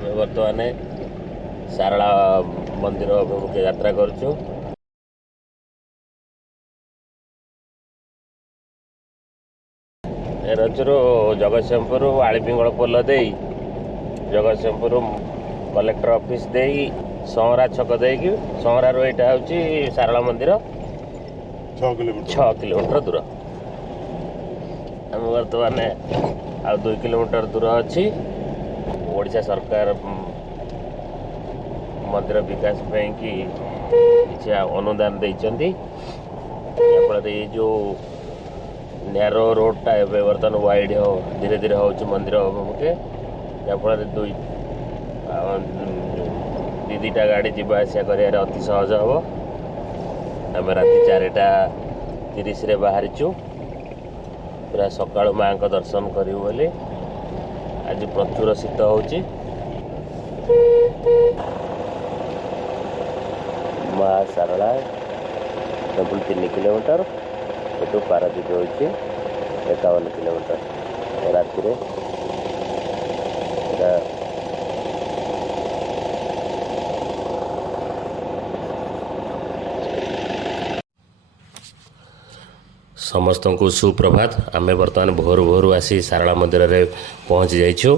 आम बर्तमान सारला मंदिर अभिमुखे यात्रा करूँ। रचुर जगतसिंहपुर आलीपिंगल पोल दे जगतसिंहपुर कलेक्टर ऑफिस दे सहरा छक दे सहरा यहाँ हूँ सारला मंदिर 6 किलोमीटर दूर। आम बर्तमान आ 2 किलोमीटर दूर अच्छी ओडिशा सरकार मंदिर विकास कि अनुदान देइचंती। ये जो नैरो रोडटा एवं बर्तमान वाइड हो धीरे धीरे हो मंदिर अभिमुखे जहाँफल दुईटा गाड़ी जावा आसा कर अति सहज हम। आम राति 4:30 बाहरीचु पूरा सकाळु माँ को दर्शन करूँ बोली। आज प्रचुर शीत होची। माँ सारला टेम्पल 3 किलोमीटर एटू पारादीप हो 51 किलोमीटर। राति समस्त को सुप्रभात। आम बर्तमान भोर भोर आसी सारला मंदिर रे पहुँच जाइछु।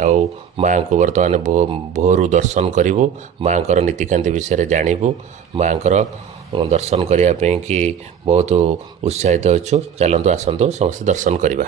आउ माँ को बर्तमान भोर दर्शन करूँ। माँ को नीतिकांति विषय जानू। माँ को दर्शन करने कि बहुत उत्साहित अच्छु। चलतु आसतु समस्त दर्शन करवा।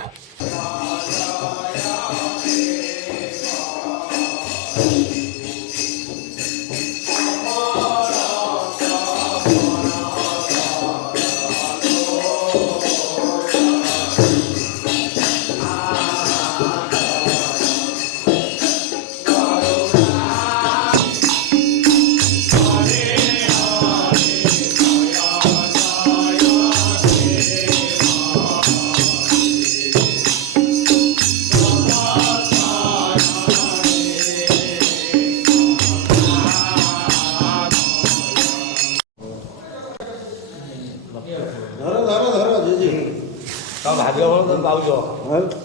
भाग्य भल पाच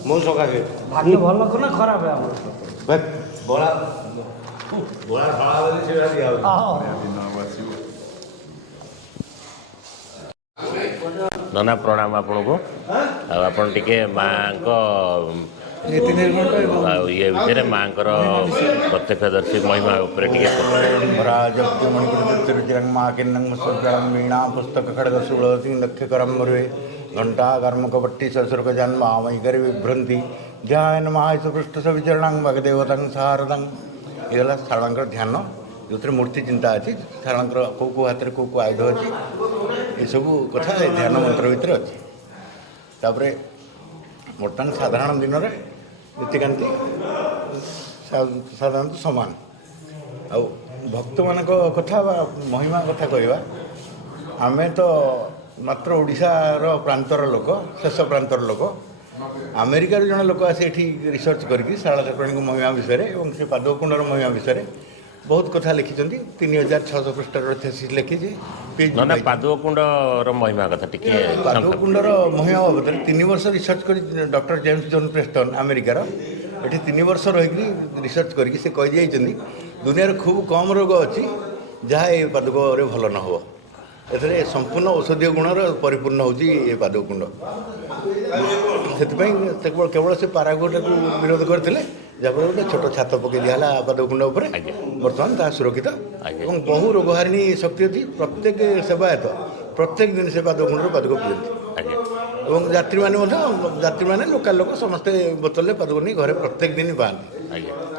मो सकाशे भाग्य भल ना खराब है बड़ा बड़ा नाना प्रणाम आपन को। आपन टिके माँ को ये विषय माँ प्रत्यक्षदर्शी महिमा उपर वीणा पुस्तक खड़ग सुलती नक्षकरम मरुए घंटा कर्मकपट्टी ससुरक जन्म मईकर विभ्रंति ध्यान महापृष्ठ सविचरण भगदेवता सारदं ये सारा ध्यान जो मूर्ति चिंता अच्छी सारा कौ कौ हाथ में कौ कौ आयुध अच्छी ये सब कथा ध्यान मंत्र भितर अच्छी। तापर बर्तमान साधारण दिन में नीतिकांति साधारण सामान आ भक्त मान कथा महिमा कथा कहवा आम तो मात्र ओडिशार प्रांतर लोक शेष प्रांतर लोक अमेरिकार जड़े लोक आसी रिसर्च करके सारला ठाकुराणी महिमा विषय और से पादकुंडर महिमा विषय बहुत कथा लिखिं। 3600 पृष्ठार थेसिस लिखी पादकुंडर महिमा कथा पादकुंडर महिमा बाबद 3 वर्ष रिसर्च कर डॉक्टर जेम्स जॉन प्रेस्टन अमेरिकार ये 3 वर्ष रही रिसर्च करके से कही दुनिया खूब कम रोग अच्छी जहाँ ये पादक भल न हो। एथे संपूर्ण औषधीय गुणर परिपूर्ण होची ये पादकुंड से केवल से पारागुटा को विरोध करते जहाँफल गोटे छोट छात पकई दिहला पादकुंड उपर बर्तमान ता सुरक्षित और बहु रोगहारिणी शक्ति अच्छी। प्रत्येक सेवायत प्रत्येक दिन से पादकुंड पादक पिंधि और यात्री मैंने लोकाल लोक समस्ते बोतल पादक नहीं घरे प्रत्येक दिन पाती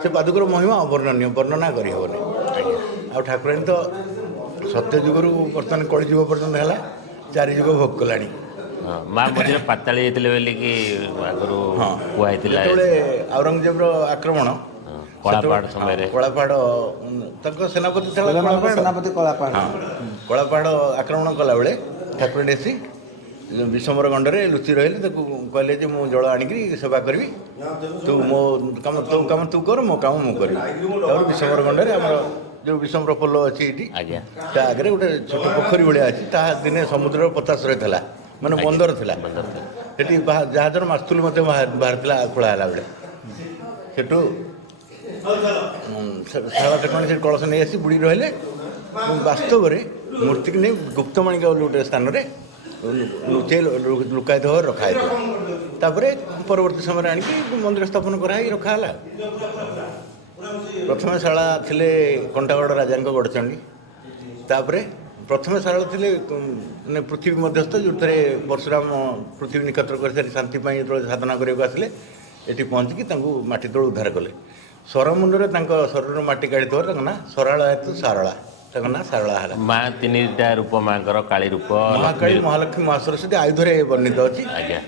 से पादकर महिमा अवर्णनीय वर्णना करहबनी। आ ठाकुराणी तो सत्य जुगरू बर्तमान कली जुग पर्यटन है 4 जुग भोग कला। माँ मझे पाताली औरंगजेबर आक्रमण कलापहाड़ समय कलापहाड़ सेनापति सेनापति कलापहाड़ आक्रमण कला बेले ठाकुराणी आसी विषमर गंडरे लुचि रही कहले जे मु जल आणिकी सेवा करी तू मो काम तो काम तू कर मो काम मु करी। विषमर गंडरे आम जो विषमर पोल अच्छी आगे गोटे छोट पोखरी भाया अच्छी दिने समुद्र पताश्रय था मैंने बंदर था जहाजर मास्तुल बाहर खोला बेले सेठू ଶାରଳା ଠାକୁରାଣୀ ସେଠି କଳସ ନେଇ ଆସି ବୁଡ଼ି ରହିଲେ ଏବଂ ବାସ୍ତବରେ ମୂର୍ତ୍ତିକୁ ନେଇ ଗୁପ୍ତମାଣିକା ବୋଲି ଗୋଟେ ସ୍ଥାନରେ ଲୁକାୟିତ ଭାବରେ ରଖାହେଇଥିଲା। ତାପରେ ପରବର୍ତ୍ତୀ ସମୟରେ ଆଣିକି ମନ୍ଦିର ସ୍ଥାପନ କରାହେଇ ରଖାହେଲା। ପ୍ରଥମେ ଶାରଳା ଥିଲେ କଣ୍ଟାଗଡ଼ ରାଜାଙ୍କ ଗଡ଼ଚଣ୍ଡୀ। ତାପରେ ପ୍ରଥମେ ଶାରଳା ଥିଲେ ମାନେ ପୃଥିବୀ ମଧ୍ୟସ୍ଥ, ଯେଉଁଥିରେ ପରଶୁରାମ ପୃଥିବୀ ନିକଟର କରିସାରି ଶାନ୍ତି ପାଇଁ ଯେତେବେଳେ ସାଧନା କରିବାକୁ ଆସିଲେ ଏଠି ପହଞ୍ଚିକି ତାଙ୍କୁ ମାଟି ତଳୁ ଉଦ୍ଧାର କଲେ। ସରମୁଣ୍ଡରେ ତାଙ୍କ ଶରୀରର ମାଟି କାଢ଼ିଥିବାରୁ ତାଙ୍କ ନାଁ ସରାଳା ହେତୁ ସାରଳା, ତାଙ୍କ ନାଁ ସାରଳା ହେଲା। ମା ତିନିଟା ରୂପ ମାଙ୍କର କାଳୀ ରୂପ, ମହାକାଳୀ, ମହାଲକ୍ଷ୍ମୀ, ମହାସରସ୍ୱତୀ ଆୟୁଧରେ ବର୍ଣ୍ଣିତ ଅଛି। ଆଜ୍ଞା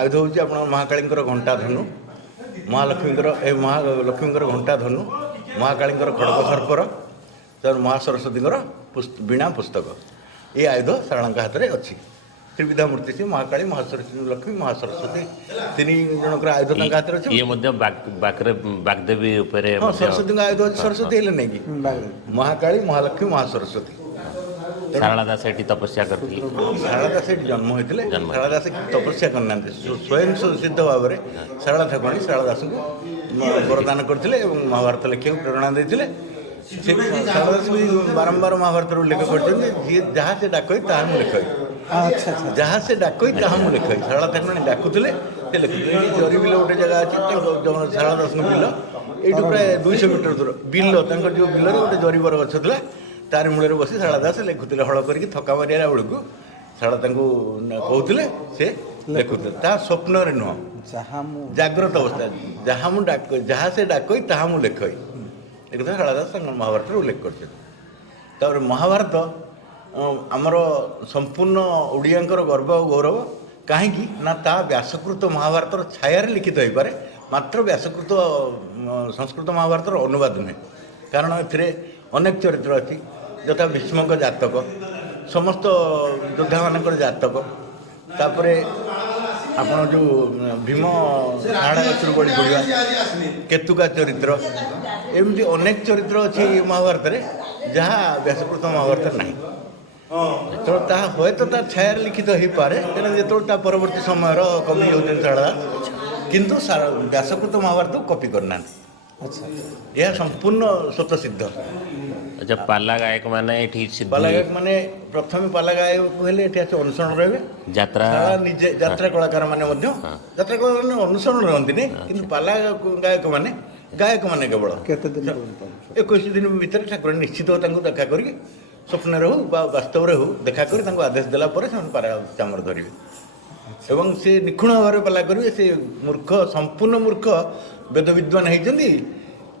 ଆୟୁଧ ହେଉଛି ଆପଣଙ୍କ ମହାକାଳୀଙ୍କର ଘଣ୍ଟା ଧନୁ, ମହାଲକ୍ଷ୍ମୀଙ୍କର ଘଣ୍ଟା ଧନୁ, ମହାକାଳୀଙ୍କର ଖଡ଼ଗ ସର୍ପର, ମହାସରସ୍ୱତୀଙ୍କର ବୀଣା ପୁସ୍ତକ। ଏ ଆୟୁଧ ଶାରଳାଙ୍କ ହାତରେ ଅଛି। ତ୍ରିବିଧା ମୂର୍ତ୍ତି ସେ ମହାକାଳୀ, ମହାସରସ୍ୱତୀ, ଲକ୍ଷ୍ମୀ, ମହାସରସ୍ୱତୀ ତିନି ଜଣଙ୍କର ଆୟୁଧ ତାଙ୍କ ହାତରେ ଅଛି। ଇଏ ମଧ୍ୟ ବାଗ୍ଦେବୀ ଉପରେ ହଁ, ସରସ୍ୱତୀଙ୍କ ଆୟୁଧ ଅଛି। ସରସ୍ୱତୀ ହେଲେ ନାଇଁ କି ମହାକାଳୀ, ମହାଲକ୍ଷ୍ମୀ, ମହାସରସ୍ୱତୀ। ଶାରଳା ଦାସ ଏଠି ତପସ୍ୟା କରିଥିଲେ। ଶାରଳା ଦାସ ଏଠି ଜନ୍ମ ହୋଇଥିଲେ। ଶାରଳା ଦାସ ତପସ୍ୟା କରିନାହାନ୍ତି, ସ୍ୱୟଂ ସିଦ୍ଧ ଭାବରେ ଶାରଳା ଠାକୁରାଣୀ ଶାରଳା ଦାସଙ୍କୁ ବରଦାନ କରିଥିଲେ ଏବଂ ମହାଭାରତ ଲେଖିବାକୁ ପ୍ରେରଣା ଦେଇଥିଲେ। ସେ ଶାରଳା ଦାସ ବି ବାରମ୍ବାର ମହାଭାରତର ଉଲ୍ଲେଖ କରିଛନ୍ତି, ଯିଏ ଯାହା ସେ ଡାକଇ ତାହା ମୁଁ ଲେଖଇ। ଯାହା ସେ ଡାକଇ ତାହା ମୁଁ ଲେଖଇ। ଶାରଳା ଠାକୁରାଣୀ ଡାକୁଥିଲେ, ସେ ଲେଖୁଥିଲେ। ଏଇ ଜରି ବିଲ ଗୋଟେ ଜାଗା ଅଛି, ଶାରଳା ଦାସଙ୍କ ବିଲ, ଏଇଠୁ ପ୍ରାୟ 200 ମିଟର ଦୂର ବିଲ। ତାଙ୍କର ଯେଉଁ ବିଲରେ ଗୋଟେ ଜରିବର ଗଛ ଥିଲା, ତାରି ମୂଳରେ ବସି ଶାରଳା ଦାସ ଲେଖୁଥିଲେ। ହଳ କରିକି ଥକା ମାରିଲା ବେଳକୁ ଶାରଳା ତାଙ୍କୁ କହୁଥିଲେ, ସେ ଲେଖୁଥିଲେ। ତା ସ୍ୱପ୍ନରେ ନୁହଁ, ଜାଗ୍ରତ ଅବସ୍ଥା। ଯାହା ସେ ଡାକଇ ତାହା ମୁଁ ଲେଖଇ, ଏକଥା ଶାରଳା ଦାସ ତାଙ୍କ ମହାଭାରତରେ ଉଲ୍ଲେଖ କରିଛନ୍ତି। ତାପରେ ମହାଭାରତ ଆମର ସମ୍ପୂର୍ଣ୍ଣ ଓଡ଼ିଆଙ୍କର ଗର୍ବ ଆଉ ଗୌରବ। କାହିଁକି ନା ତା ବ୍ୟାସକୃତ ମହାଭାରତର ଛାୟାରେ ଲିଖିତ ହୋଇପାରେ, ମାତ୍ର ବ୍ୟାସକୃତ ସଂସ୍କୃତ ମହାଭାରତର ଅନୁବାଦ ନୁହେଁ। କାରଣ ଏଥିରେ ଅନେକ ଚରିତ୍ର ଅଛି, ଯଥା ଭୀଷ୍ମଙ୍କ ଜାତକ, ସମସ୍ତ ଯୋଦ୍ଧାମାନଙ୍କର ଜାତକ, ତାପରେ ଆପଣ ଯେଉଁ ଭୀମ ଶାରଳା ଗଛରୁ ଗଳି ପଡ଼ିବା, କେତୁକା ଚରିତ୍ର, ଏମିତି ଅନେକ ଚରିତ୍ର ଅଛି ମହାଭାରତରେ ଯାହା ବ୍ୟାସକୃତ ମହାଭାରତରେ ନାହିଁ। ଯେତେବେଳେ ତାହା ହୁଏତ ତା ଛାୟାରେ ଲିଖିତ ହୋଇପାରେ, ତେଣୁ ଯେତେବେଳେ ତା ପରବର୍ତ୍ତୀ ସମୟର କବି ହେଉଛନ୍ତି ଶାରଳା, କିନ୍ତୁ ବ୍ୟାସକୃତ ମହାଭାରତକୁ କପି କରିନାହାନ୍ତି। ଏହା ସମ୍ପୂର୍ଣ୍ଣ ସ୍ୱତଃସିଦ୍ଧ। ଆଚ୍ଛା, ପାଲା ଗାୟକ ମାନେ ଏଠି ପାଲା ଗାୟକ ମାନେ ପ୍ରଥମେ ପାଲା ଗାୟକ ହେଲେ ଏଠି ଆସି ଅନୁସରଣ ରହିବେ। ଯାତ୍ରା ନିଜେ ଯାତ୍ରା କଳାକାର ମାନେ ମଧ୍ୟ, ଯାତ୍ରା କଳାକାର ମାନେ ଅନୁସରଣ ରହନ୍ତିନି, କିନ୍ତୁ ପାଲା ଗାୟକ ମାନେ କେବଳ 21 ଦିନ ଭିତରେ ଠାକୁରାଣୀ ନିଶ୍ଚିତ ତାଙ୍କୁ ଦେଖା କରିକି, ସ୍ୱପ୍ନରେ ହଉ ବା ବାସ୍ତବରେ ହଉ ଦେଖା କରି ତାଙ୍କୁ ଆଦେଶ ଦେଲା ପରେ ସେମାନେ ପାଲା ଚାମର ଧରିବେ ଏବଂ ସେ ନିଖୁଣ ଭାବରେ ପାଲା କରିବେ। ସେ ସମ୍ପୂର୍ଣ୍ଣ ମୂର୍ଖ ବେଦ ବିଦ୍ୱାନ ହେଇଛନ୍ତି।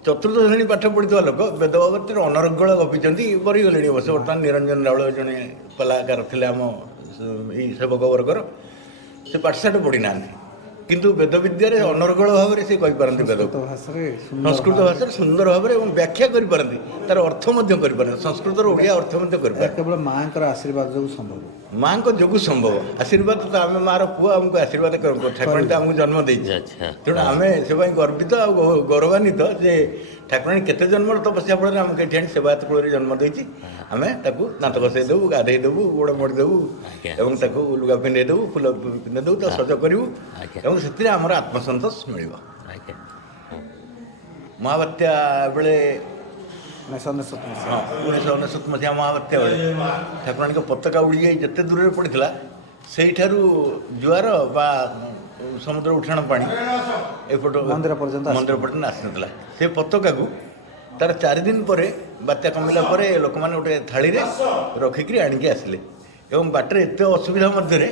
ଚତୁର୍ଥ ଶ୍ରେଣୀ ପାଠ ପଢ଼ିଥିବା ଲୋକ ବେଦ ବାବଦରେ ଅନର୍ଗଳ ଗପିଛନ୍ତି, ବରିଗଲେଣି ଅବଶ୍ୟ। ବର୍ତ୍ତମାନ ନିରଞ୍ଜନ ରାଉଳ ଜଣେ କଳାକାର ଥିଲେ ଆମ ଏଇ ସେବକ ବର୍ଗର, ସେ ପାଠଶାଠ ପଢ଼ିନାହାନ୍ତି, କିନ୍ତୁ ବେଦ ବିଦ୍ୟାରେ ଅନର୍ଗଳ ଭାବରେ ସେ କହିପାରନ୍ତି। ସଂସ୍କୃତ ଭାଷାରେ ସୁନ୍ଦର ଭାବରେ ଏବଂ ବ୍ୟାଖ୍ୟା କରିପାରନ୍ତି, ତାର ଅର୍ଥ ମଧ୍ୟ କରିପାରନ୍ତି, ସଂସ୍କୃତର ଓଡ଼ିଆ ଅର୍ଥ ମଧ୍ୟ କରିପାରନ୍ତି। କେବଳ ମାଙ୍କର ଆଶୀର୍ବାଦ ଯୋଗୁଁ ସମ୍ଭବ। ମାଙ୍କ ଯୋଗୁଁ ସମ୍ଭବ। ଆଶୀର୍ବାଦ ତ ଆମେ ମାର ପୁଅ, ଆମକୁ ଆଶୀର୍ବାଦ ଠାକୁରାଣୀ ତ ଆମକୁ ଜନ୍ମ ଦେଇଛି। ତେଣୁ ଆମେ ସେ ପାଇଁ ଗର୍ବିତ ଆଉ ଗୌରବାନ୍ୱିତ ଯେ ଠାକୁରାଣୀ କେତେ ଜନ୍ମର ତପସ୍ୟା ଫଳରେ ଆମକୁ ଏଠି ଆଣି ସେବାୟତ କୂଳରେ ଜନ୍ମ ଦେଇଛି। ଆମେ ତାକୁ ଦାନ୍ତ ଘଷେଇ ଦେବୁ, ଗାଧେଇ ଦେବୁ, ଗୋଡ଼ ମୋଡ଼ି ଦେବୁ ଏବଂ ତାକୁ ଲୁଗା ପିନ୍ଧେଇ ଦେବୁ, ଫୁଲ ପିନ୍ଧେଇ ଦେବୁ, ତାକୁ ସଜ କରିବୁ ଏବଂ ସେଥିରେ ଆମର ଆତ୍ମସନ୍ତୋଷ ମିଳିବ। ମହାବାତ୍ୟା ବେଳେ 1999 ମସିହା ମହାବାତ୍ୟା ବେଳେ ଠାକୁରାଣୀଙ୍କ ପତାକା ଉଡ଼ିଯାଇ ଯେତେ ଦୂରରେ ପଡ଼ିଥିଲା, ସେଇଠାରୁ ଜୁଆର ବା ସମୁଦ୍ର ଉଠାଣ ପାଣି ଏପଟ ମନ୍ଦିର ପର୍ଯ୍ୟନ୍ତ ଆସିନଥିଲା। ସେ ପତାକାକୁ ତାର 4 ଦିନ ପରେ ବାତ୍ୟା କମିଲା ପରେ ଲୋକମାନେ ଗୋଟେ ଥାଳିରେ ରଖିକିରି ଆଣିକି ଆସିଲେ ଏବଂ ବାଟରେ ଏତେ ଅସୁବିଧା ମଧ୍ୟରେ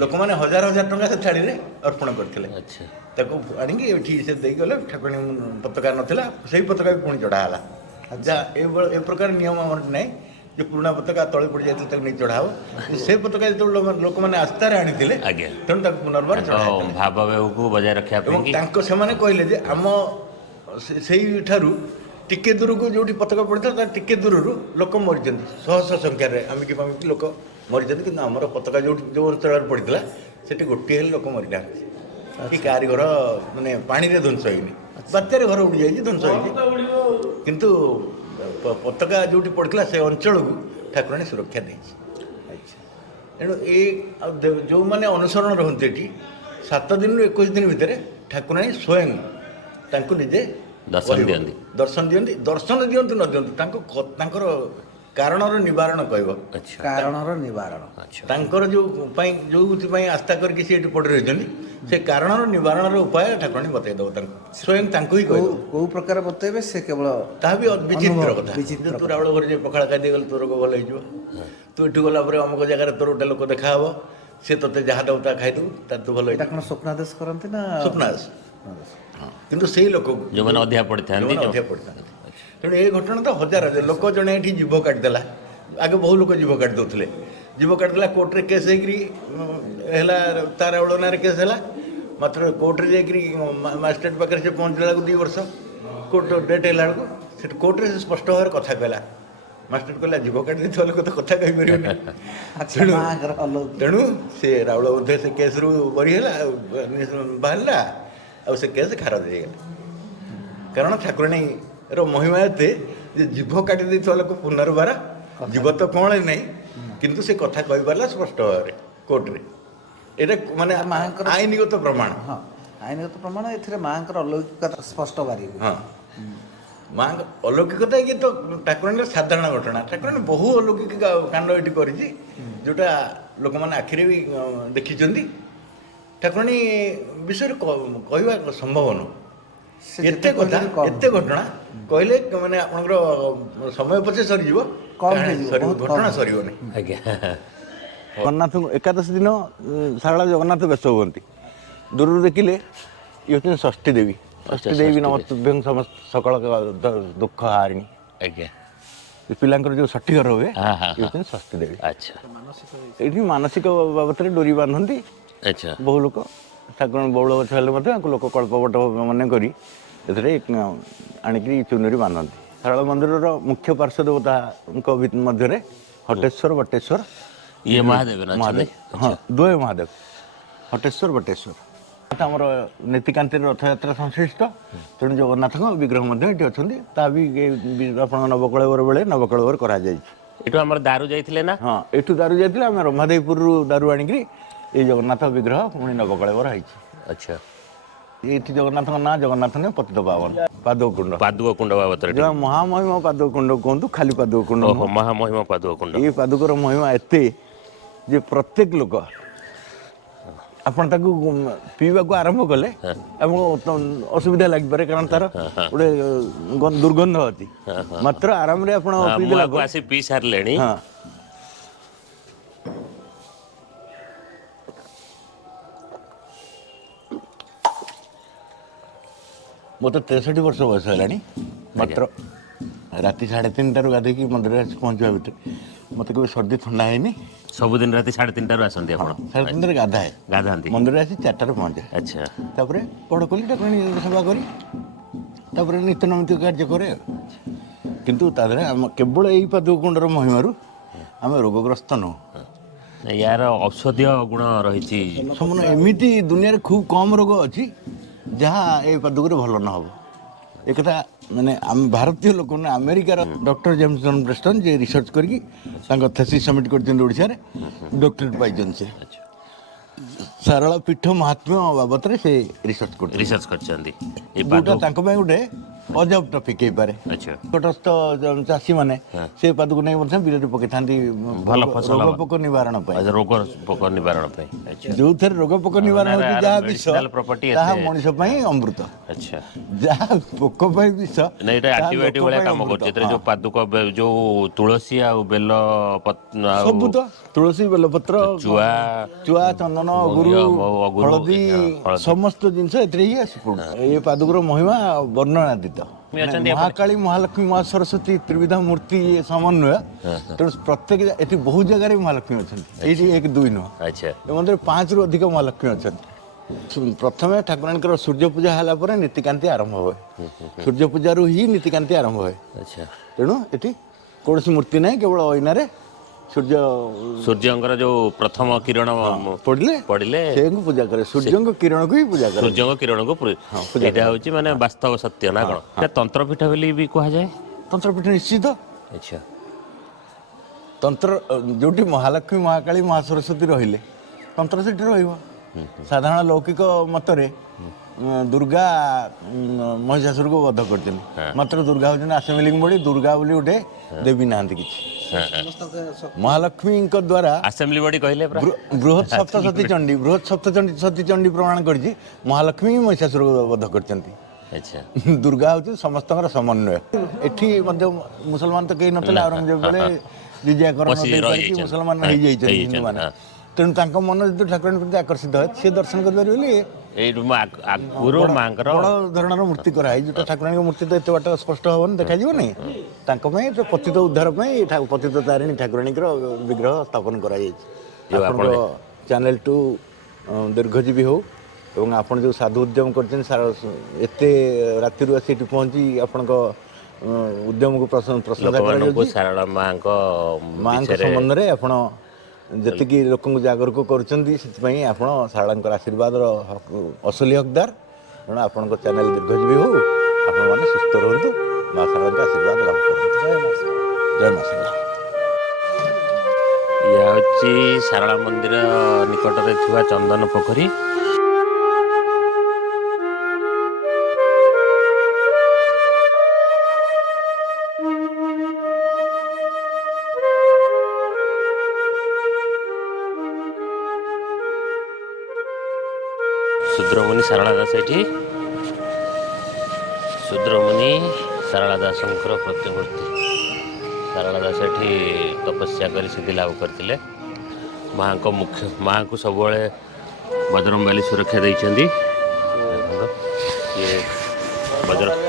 ଲୋକମାନେ ହଜାର ହଜାର ଟଙ୍କା ସେ ଥାଳିରେ ଅର୍ପଣ କରିଥିଲେ। ତାକୁ ଆଣିକି ଏଠି ସେ ଦେଇଗଲେ। ଠାକୁରାଣୀ ପତାକା ନଥିଲା, ସେଇ ପତାକା ବି ପୁଣି ଚଢ଼ା ହେଲା। ଯାହା ଏ ପ୍ରକାର ନିୟମ ଆମର ନାହିଁ ଯେ ପୁରୁଣା ପତାକା ତଳେ ପଡ଼ି ଯାଇଥିଲେ ତାକୁ ନେଇ ଚଢ଼ା ହେବ। ସେ ପତାକା ଯେତେବେଳେ ଲୋକମାନେ ଆସ୍ଥାରେ ଆଣିଥିଲେ, ତେଣୁ ତାକୁ ପୁନର୍ବାର ଚଢ଼ା ଭାବକୁ ବଜାୟ ରଖିବା ଏବଂ ସେମାନେ କହିଲେ ଯେ ଆମ ସେଇଠାରୁ ଟିକେ ଦୂରକୁ ଯେଉଁଠି ପତାକା ପଡ଼ିଥିଲା ତାର ଟିକେ ଦୂରରୁ ଲୋକ ମରିଛନ୍ତି, ଶହ ଶହ ସଂଖ୍ୟାରେ ଆମିକି ଲୋକ ମରିଛନ୍ତି, କିନ୍ତୁ ଆମର ପତାକା ଯେଉଁ ଅଞ୍ଚଳରେ ପଡ଼ିଥିଲା ସେଠି ଗୋଟିଏ ହେଲେ ଲୋକ ମରିନାହାନ୍ତି କି କାହାରି ଘର ମାନେ ପାଣିରେ ଧ୍ୱଂସ ହେଇନି। ବାତ୍ୟାରେ ଘର ଉଡ଼ି ଯାଇଛି, ଧ୍ୱଂସ ହେଇଛି, କିନ୍ତୁ ପତାକା ଯେଉଁଠି ପଡ଼ିଥିଲା ସେ ଅଞ୍ଚଳକୁ ଠାକୁରାଣୀ ସୁରକ୍ଷା ଦେଇଛି। ତେଣୁ ଯେଉଁମାନେ ଅନୁସରଣ ରହନ୍ତି ଏଠି 7 ଦିନରୁ 21 ଦିନ ଭିତରେ ଠାକୁରାଣୀ ସ୍ୱୟଂ ତାଙ୍କୁ ନିଜେ ଦର୍ଶନ ଦିଅନ୍ତି। ଦର୍ଶନ ଦିଅନ୍ତି, ଦର୍ଶନ ଦିଅନ୍ତୁ ନ ଦିଅନ୍ତୁ ତାଙ୍କର କାରଣର ନିବାରଣ କହିବ। ଆଚ୍ଛା କାରଣର ନିବାରଣ। ଆଚ୍ଛା ତାଙ୍କର ଯୋଉଥିପାଇଁ ଆସ୍ଥା କରିକି ସେ ଏଠି ପଡ଼ି ରହିଛନ୍ତି ସେ କାରଣର ନିବାରଣର ଉପାୟ ଠାକୁରାଣୀ ବତେଇ ଦେବ ତାଙ୍କୁ, ସ୍ୱୟଂ ତାଙ୍କୁ ହିଁ କହିବ। କୋଉ ପ୍ରକାର ବତେଇବେ ସେ କେବଳ ତାହା ବି ବିଚିତ୍ର କଥା। ବିଚିତ୍ର ତୁ ରାଉଳ ଘରେ ଯେ ପଖାଳ ଖାଇଦେଇ ଗଲେ ତୋ ରୋଗ ଭଲ ହେଇଯିବ। ତୁ ଏଠୁ ଗଲା ପରେ ଅମୁକ ଜାଗାରେ ତୋର ଗୋଟେ ଲୋକ ଦେଖାହବ, ସେ ତୋତେ ଯାହା ଦେବ ତାହା ଖାଇଦେବୁ, ତାର ତୁ ଭଲ ଏଇଟା ହେଇଯିବ। କଣ ସ୍ୱପ୍ନାଦେଶ କରନ୍ତି ନା ସ୍ୱପ୍ନାଦେଶ। ହଁ, କିନ୍ତୁ ସେଇ ଲୋକକୁ ଯୋଉମାନେ ଅଧିକା ପଡ଼ିଥାନ୍ତି, ଯୋଉମାନେ ଅଧିକା ପଡ଼ିଥାନ୍ତି। ତେଣୁ ଏ ଘଟଣା ତ ହଜାର ଲୋକ ଜଣେ ଏଠି ଜୀବ କାଟିଦେଲା, ଆଗେ ବହୁ ଲୋକ ଜୀବ କାଟି ଦେଉଥିଲେ, ଜୀବ କାଟିଦେଲା କୋର୍ଟରେ କେସ୍ ହେଇକିରି ହେଲା, ତା ରାଉଳ ନାଁରେ କେସ୍ ହେଲା, ମାତ୍ର କୋର୍ଟରେ ଯାଇକିରି ମାଜିଷ୍ଟ୍ରେଟ୍ ପାଖରେ ସେ ପହଞ୍ଚିଲା ବେଳକୁ 2 ବର୍ଷ କୋର୍ଟ ଡେଟ୍ ହେଲା ବେଳକୁ ସେଠି କୋର୍ଟରେ ସେ ସ୍ପଷ୍ଟ ଭାବରେ କଥା କହିଲା। ମାଷ୍ଟ୍ରେଟ୍ କହିଲା ଜୀବ କାଟି ଦେଇଥିବା ଲୋକ ତ କଥା କହିପାରିବନି। ଆଚ୍ଛା, ମାଙ୍କର ଅଲୌକିକ। ତେଣୁ ସେ ରାଉଳ ମଧ୍ୟ ସେ କେସ୍ରୁ ବରି ହେଲା, ବାହାରିଲା, ଆଉ ସେ କେସ୍ ଖାରଜ ହେଇଗଲା। କାରଣ ଠାକୁରାଣୀର ମହିମା ଏତେ ଯେ ଜୀବ କାଟି ଦେଇଥିବା ଲୋକ ପୁନର୍ବାର ଜୀବ ତ କଣ ନାହିଁ, କିନ୍ତୁ ସେ କଥା କହିପାରିଲା ସ୍ପଷ୍ଟ ଭାବରେ କୋର୍ଟରେ। ଏଇଟା ମାନେ ମାଙ୍କର ଆଇନଗତ ପ୍ରମାଣ। ହଁ, ଆଇନଗତ ପ୍ରମାଣ। ଏଥିରେ ମାଙ୍କର ଅଲୌକିକତା ସ୍ପଷ୍ଟ ବାରି ହୁଏ। ହଁ, ମାଙ୍କ ଅଲୌକିକତା ଇଏ ତ ଠାକୁରାଣୀର ସାଧାରଣ ଘଟଣା। ଠାକୁରାଣୀ ବହୁ ଅଲୌକିକ କାଣ୍ଡ ଏଠି କରିଛି, ଯେଉଁଟା ଲୋକମାନେ ଆଖିରେ ବି ଦେଖିଛନ୍ତି। ଠାକୁରାଣୀ ବିଷୟରେ କହିବା ସମ୍ଭବ ନୁହଁ। ସେ ଏତେ ଯେତେ କଥା, କହିଲେ ବି କମ୍। ଏତେ ଘଟଣା କହିଲେ ମାନେ ଆପଣଙ୍କର ସମୟ ପଛେ ସରିଯିବ, କମ୍ କାହାଣୀ ହେଇଯିବ, ସରିବ, ବହୁତ ଘଟଣା କମ୍। ସରିବନି। ଆଜ୍ଞା ଜଗନ୍ନାଥଙ୍କୁ ଏକାଦଶୀ ଦିନ ଶାରଳା ଜଗନ୍ନାଥ ବେଶ ହୁଅନ୍ତି। ଦୂରରୁ ଦେଖିଲେ ଇଏ ହେଉଛନ୍ତି ଷଷ୍ଠୀ ଦେବୀ। ଷଷ୍ଠୀ ଦେବୀ ଷଷ୍ଠୀ ନମସ୍ତୁଭ୍ୟଂ ସକଳ ଦୁଃଖ ହାରିଣୀ। ଆଜ୍ଞା ଏ ପିଲାଙ୍କର ଯେଉଁ ଷଷ୍ଠୀ ଘର ହୁଏ ହଁ ହଁ ଇଏ ହେଉଛନ୍ତି ଷଷ୍ଠୀ ଦେବୀ। ଆଚ୍ଛା ଏଇଠି ମାନସିକ ବାବଦରେ ଡୋରି ବାନ୍ଧନ୍ତି ଆଚ୍ଛା ବହୁ ଲୋକ। ଠାକୁର ବଉଳ ଗଛ ହେଲେ ମଧ୍ୟ ଆଙ୍କୁ ଲୋକ କଳ୍ପବଟ ମନେ କରି ଏଥିରେ ଆଣିକି ଚୁନରି ବାନ୍ଧନ୍ତି। ଶାରଳା ମନ୍ଦିରର ମୁଖ୍ୟ ପାର୍ଶ୍ୱ ଦେବତାଙ୍କ ମଧ୍ୟରେ ହଟେଶ୍ୱର ବଟେଶ୍ୱର ଇଏ ମହାଦେବ ନା ଅଛନ୍ତି? ହଁ, ଦ୍ୱୟ ମହାଦେବ, ହଟେଶ୍ୱର ବଟେଶ୍ୱର। ଆମର ନୀତିକାନ୍ତିରେ ରଥଯାତ୍ରା ସଂଶ୍ଳିଷ୍ଟ, ତେଣୁ ଜଗନ୍ନାଥଙ୍କ ବିଗ୍ରହ ମଧ୍ୟ ଏଠି ଅଛନ୍ତି। ତାହା ବି ଆପଣଙ୍କ ନବକଳେବର ବେଳେ ନବକଳେବର କରାଯାଇଛି। ଏଠୁ ଆମର ଦାରୁ ଯାଇଥିଲେ ନା? ହଁ, ଏଠୁ ଦାରୁ ଯାଇଥିଲେ, ଆମେ ରମାଦେବୀପୁରରୁ ଦାରୁ ଆଣିକିରି ଏଇ ଜଗନ୍ନାଥ ବିଗ୍ରହ ପୁଣି ନବକଳେବର ହେଇଛି। ଆଚ୍ଛା ଏଇଠି ଜଗନ୍ନାଥଙ୍କ ନାଁ ଜଗନ୍ନାଥ ନୁହେଁ, ପତିତ ପାବନ ପାଦୁକ କୁଣ୍ଡ। ପାଦୁକ କୁଣ୍ଡ ବାବଦରେ ଯାହା ମହାମହିମ ପାଦୁକ କୁଣ୍ଡ କୁହନ୍ତୁ, ଖାଲି ପାଦୁକ କୁଣ୍ଡ ଓହୋ, ନୁହଁ। ମହାମହିମ ପାଦୁକ କୁଣ୍ଡ। ଏଇ ପାଦୁକର ମହିମା ଏତେ ଯେ ପ୍ରତ୍ୟେକ ଲୋକ ଆପଣ ତାକୁ ପିଇବାକୁ ଆରମ୍ଭ କଲେ ଆମକୁ ଅସୁବିଧା ଲାଗିପାରେ, କାରଣ ତାର ଗୋଟେ ଦୁର୍ଗନ୍ଧ ଅଛି। ମାତ୍ର ଆରାମରେ ଆପଣ ମୁଁ ପିଇଦେଲା ଆକୁ ପରେ ଆସି ପିଇ ସାରିଲେଣି। ହଁ, ମୋତେ 63 ବର୍ଷ ବୟସ ହେଲାଣି। ମାତ୍ର ରାତି 3:30ରୁ ଗାଧୋଇକି ମନ୍ଦିରରେ ଆସି ପହଞ୍ଚିବା ଭିତରେ ମୋତେ କେବେ ସର୍ଦ୍ଦି ଥଣ୍ଡା ହେଇନି। ସବୁଦିନ ରାତି 3:30ରୁ ଆସନ୍ତି ଆପଣ? 3:30ରେ ଗାଧାଏ, ଗାଧାନ୍ତି? ମନ୍ଦିରରେ ଆସି 4ଟାରେ ପହଞ୍ଚେ। ଆଚ୍ଛା ତାପରେ ପଢ଼ କଲି, ଠାକୁରାଣୀ ସେବା କରି ତାପରେ ନିତ୍ୟ ନୈମିତ୍ତିକ କାର୍ଯ୍ୟ କରେ। କିନ୍ତୁ ତା ଦେହରେ ଆମ କେବଳ ଏଇ ପାଦୁକ କୁଣ୍ଡର ମହିମାରୁ ଆମେ ରୋଗଗ୍ରସ୍ତ ନୁହଁ। ୟାର ଔଷଧୀୟ ଗୁଣ ରହିଛି। ସମ୍ପୂର୍ଣ୍ଣ ଏମିତି ଦୁନିଆରେ ଖୁବ୍ କମ୍ ରୋଗ ଅଛି ଯାହା ଏଇ ପାଦୁକରେ ଭଲ ନ ହେବ। ଏକଥା ମାନେ ଆମ ଭାରତୀୟ ଲୋକ ନୁହେଁ, ଆମେରିକାର ଡକ୍ଟର ଜେମ୍ସ ଜନ୍ ପ୍ରେଷ୍ଟନ୍ ଯିଏ ରିସର୍ଚ୍ଚ କରିକି ତାଙ୍କ ଥେସିସ୍ ସବମିଟ୍ କରିଛନ୍ତି ଓଡ଼ିଶାରେ, ଡକ୍ଟରେଟ୍ ପାଇଛନ୍ତି ସେ। ଶାରଳା ପୀଠ ମହାତ୍ମ୍ୟ ବାବଦରେ ସେ ରିସର୍ଚ୍ଚ କରୁଛନ୍ତି, ରିସର୍ଚ୍ଚ କରିଛନ୍ତି ଏଇ ଯେଉଁଟା ପାଦୁକ। ତାଙ୍କ ପାଇଁ ଗୋଟେ ଅଜବ ଟପିକ୍ ହେଇପାରେ। ଆଚ୍ଛା ନିକଟସ୍ଥ ଚାଷୀମାନେ ସେ ପାଦୁକୁ ନେଇ ମଧ୍ୟ ବିଲରେ ପକାଇଥାନ୍ତି ଭଲ ଫସଲ ରୋଗ ପୋକ ନିବାରଣ ପାଇଁ। ରୋଗ ପୋକ ନିବାରଣ ପାଇଁ। ଆଚ୍ଛା ଯେଉଁଥିରେ ରୋଗ ପୋକ ନିବାରଣ ହେଉଛି ଯାହା ବିଷ, medicinal property ତାହା ଏତେ- ମଣିଷ ପାଇଁ ଅମୃତ। ଆଚ୍ଛା ଯାହା ପୋକ ପାଇଁ ବିଷ, ନାଇଁ, ଏଇଟା ତାହା ଆଣ୍ଟିବାୟୋଟିକ୍ ଲୋକ ଭଳିଆ ପାଇଁ କାମ ଅମୃତ। କରୁଛି। ଏଥିରେ ହଁ। ଯୋଉ ପାଦୁକ ଯୋଉ ତୁଳସୀ ଆଉ ବେଲ ଆଉ ସବୁ ତ ତୁଳସୀ, ବେଲପତ୍ର, ଚୁଆ, ଚନ୍ଦନ, ମହୁଲ, ଅଗୁରୁ, ଅଗୁରୁ, ହଳଦୀ, ହଳଦୀ। ସମସ୍ତ ଜିନିଷ ଏଥିରେ ହିଁ ଆସି ପଡୁଛି। ଏ ପାଦୁକର ମହିମା ବର୍ଣ୍ଣନାତୀତ। ଅଛନ୍ତି ମହାକାଳୀ, ମହାଲକ୍ଷ୍ମୀ, ମହା ସରସ୍ୱତୀ ତ୍ରିବିଧ ମୂର୍ତ୍ତି ସମନ୍ୱୟ। ତେଣୁ ପ୍ରତ୍ୟେକ ଏଠି ବହୁତ ଜାଗାରେ ମହାଲକ୍ଷ୍ମୀ ଅଛନ୍ତି, ଏଇଠି 1 2 ନୁହଁ। ଆଚ୍ଛା ଏ ମନ୍ଦିରରେ 5ରୁ ଅଧିକ ମହାଲକ୍ଷ୍ମୀ ଅଛନ୍ତି। ପ୍ରଥମେ ଠାକୁରାଣୀଙ୍କର ସୂର୍ଯ୍ୟ ପୂଜା ହେଲା ପରେ ନୀତିକାନ୍ତି ଆରମ୍ଭ ହୁଏ। ସୂର୍ଯ୍ୟ ପୂଜାରୁ ହିଁ ନୀତିକାନ୍ତି ଆରମ୍ଭ ହୁଏ। ଆଚ୍ଛା ତେଣୁ ଏଠି କୌଣସି ମୂର୍ତ୍ତି ନାହିଁ, କେବଳ ଅଇନାରେ ସୂର୍ଯ୍ୟଙ୍କର ଯୋଉ ପ୍ରଥମ କିରଣ ପଡ଼ିଲେ ସେଙ୍କୁ ପୂଜା କରେ, ସୂର୍ଯ୍ୟଙ୍କ କିରଣକୁ ହିଁ ପୂଜା କରେ। ସୂର୍ଯ୍ୟଙ୍କ କିରଣକୁ ପୂଜା ଏଇଟା କରାଯାଏ। ହେଉଛି ମାନେ ବାସ୍ତବ ସତ୍ୟ ନା କ'ଣ? ଏଇଟା ତନ୍ତ୍ରପୀଠ ବୋଲି ବି କୁହାଯାଏ। ତନ୍ତ୍ରପୀଠ ନିଶ୍ଚିତ। ଆଚ୍ଛା ତନ୍ତ୍ର ଯେଉଁଠି ମହାଲକ୍ଷ୍ମୀ, ମହାକାଳୀ, ମହା ସରସ୍ୱତୀ ରହିଲେ ତନ୍ତ୍ର ସେଠି ରହିବ। ସାଧାରଣ ଲୌକିକ ମତରେ ଦୁର୍ଗା ମହିଷାସୁରକୁ ବଧ କରିଛନ୍ତି। ମାତ୍ର ଦୁର୍ଗା ହେଉଛନ୍ତି ଆସେମ୍ବଲିଂ ବଡି, ଦୁର୍ଗା ବୋଲି ଗୋଟେ ଦେବୀ ନାହାନ୍ତି କିଛି। ମହାଲକ୍ଷ୍ମୀଙ୍କ ଦ୍ୱାରା ଆସେମ୍ବଲି ବଡି କହିଲେ ପୁରା ବୃହତ୍ ସପ୍ତସତୀ ଚଣ୍ଡୀ, ବୃହତ୍ ସପ୍ତସତୀ ଚଣ୍ଡୀ ପ୍ରମାଣ କରିଛି ମହାଲକ୍ଷ୍ମୀ ହିଁ ମହିଷାସୁରକୁ ବଧ କରିଛନ୍ତି। ଆଚ୍ଛା ଦୁର୍ଗା ହେଉଛି ସମସ୍ତଙ୍କର ସମନ୍ୱୟ। ଏଠି ମଧ୍ୟ ମୁସଲମାନ ତ କେହି ନଥିଲେ, ଆଉରଙ୍ଗଜେବ ବେଳେ ଜିଜିଆକରଣ କରିକି ମୁସଲମାନ ହେଇଯାଇଛନ୍ତି ହିନ୍ଦୁମାନେ। ତେଣୁ ତାଙ୍କ ମନ ଯେହେତୁ ଠାକୁରାଣୀ ପ୍ରତି ଆକର୍ଷିତ ହୁଏ, ସିଏ ଦର୍ଶନ କରିପାରିବେ ବୋଲି ଏଇଠୁ ଆଗରୁ ମାଙ୍କର ବଡ଼ ଧରଣର ମୂର୍ତ୍ତି କରାହେଇଛି। ଯୋଉଟା ଠାକୁରାଣୀଙ୍କ ମୂର୍ତ୍ତି ତ ଏତେ ବାଟ ସ୍ପଷ୍ଟ ହବନି, ଦେଖାଯିବନି। ତାଙ୍କ ପାଇଁ ପତିତ ଉଦ୍ଧାର ପାଇଁ ପତିତ ତାରିଣୀ ଠାକୁରାଣୀଙ୍କର ବିଗ୍ରହ ସ୍ଥାପନ କରାଯାଇଛି। ଆପଣଙ୍କ ଚ୍ୟାନେଲଠୁ ଦୀର୍ଘଜୀବୀ ହଉ ଏବଂ ଆପଣ ଯେଉଁ ସାଧୁ ଉଦ୍ୟମ କରିଛନ୍ତି, ଏତେ ରାତିରୁ ଆସି ଏଠି ପହଞ୍ଚି ଆପଣଙ୍କ ଉଦ୍ୟମକୁ ପ୍ରଶଂସା କରାଯାଉଛି। ସାରଳା ମାଙ୍କ ସମ୍ବନ୍ଧରେ ଆପଣ ଯେତିକି ଲୋକଙ୍କୁ ଜାଗରୁକ କରୁଛନ୍ତି, ସେଥିପାଇଁ ଆପଣ ସାରଳାଙ୍କର ଆଶୀର୍ବାଦର ଅସଲି ହକଦାର। ତେଣୁ ଆପଣଙ୍କ ଚ୍ୟାନେଲ ଦୀର୍ଘଜୀବୀ ହଉ, ଆପଣମାନେ ସୁସ୍ଥ ରୁହନ୍ତୁ, ମା ସାରଳାଙ୍କ ଆଶୀର୍ବାଦ ଲାଭ କରନ୍ତୁ। ଜୟ ମା ସାରଳା। ଇଏ ହେଉଛି ସାରଳା ମନ୍ଦିର ନିକଟରେ ଥିବା ଚନ୍ଦନ ପୋଖରୀ। ଶୂଦ୍ରମୁନି ସାରଳା ଦାସ, ଏଠି ଶୂଦ୍ରମୁନି ସାରଳା ଦାସଙ୍କର ପ୍ରତିମୂର୍ତ୍ତି। ସାରଳା ଦାସ ଏଠି ତପସ୍ୟା କରି ସିଦ୍ଧି ଲାଭ କରିଥିଲେ। ମାଆଙ୍କୁ ସବୁବେଳେ ବଜରଙ୍ଗବାଲି ସୁରକ୍ଷା ଦେଇଛନ୍ତି। ଇଏ ବଜରଙ୍ଗ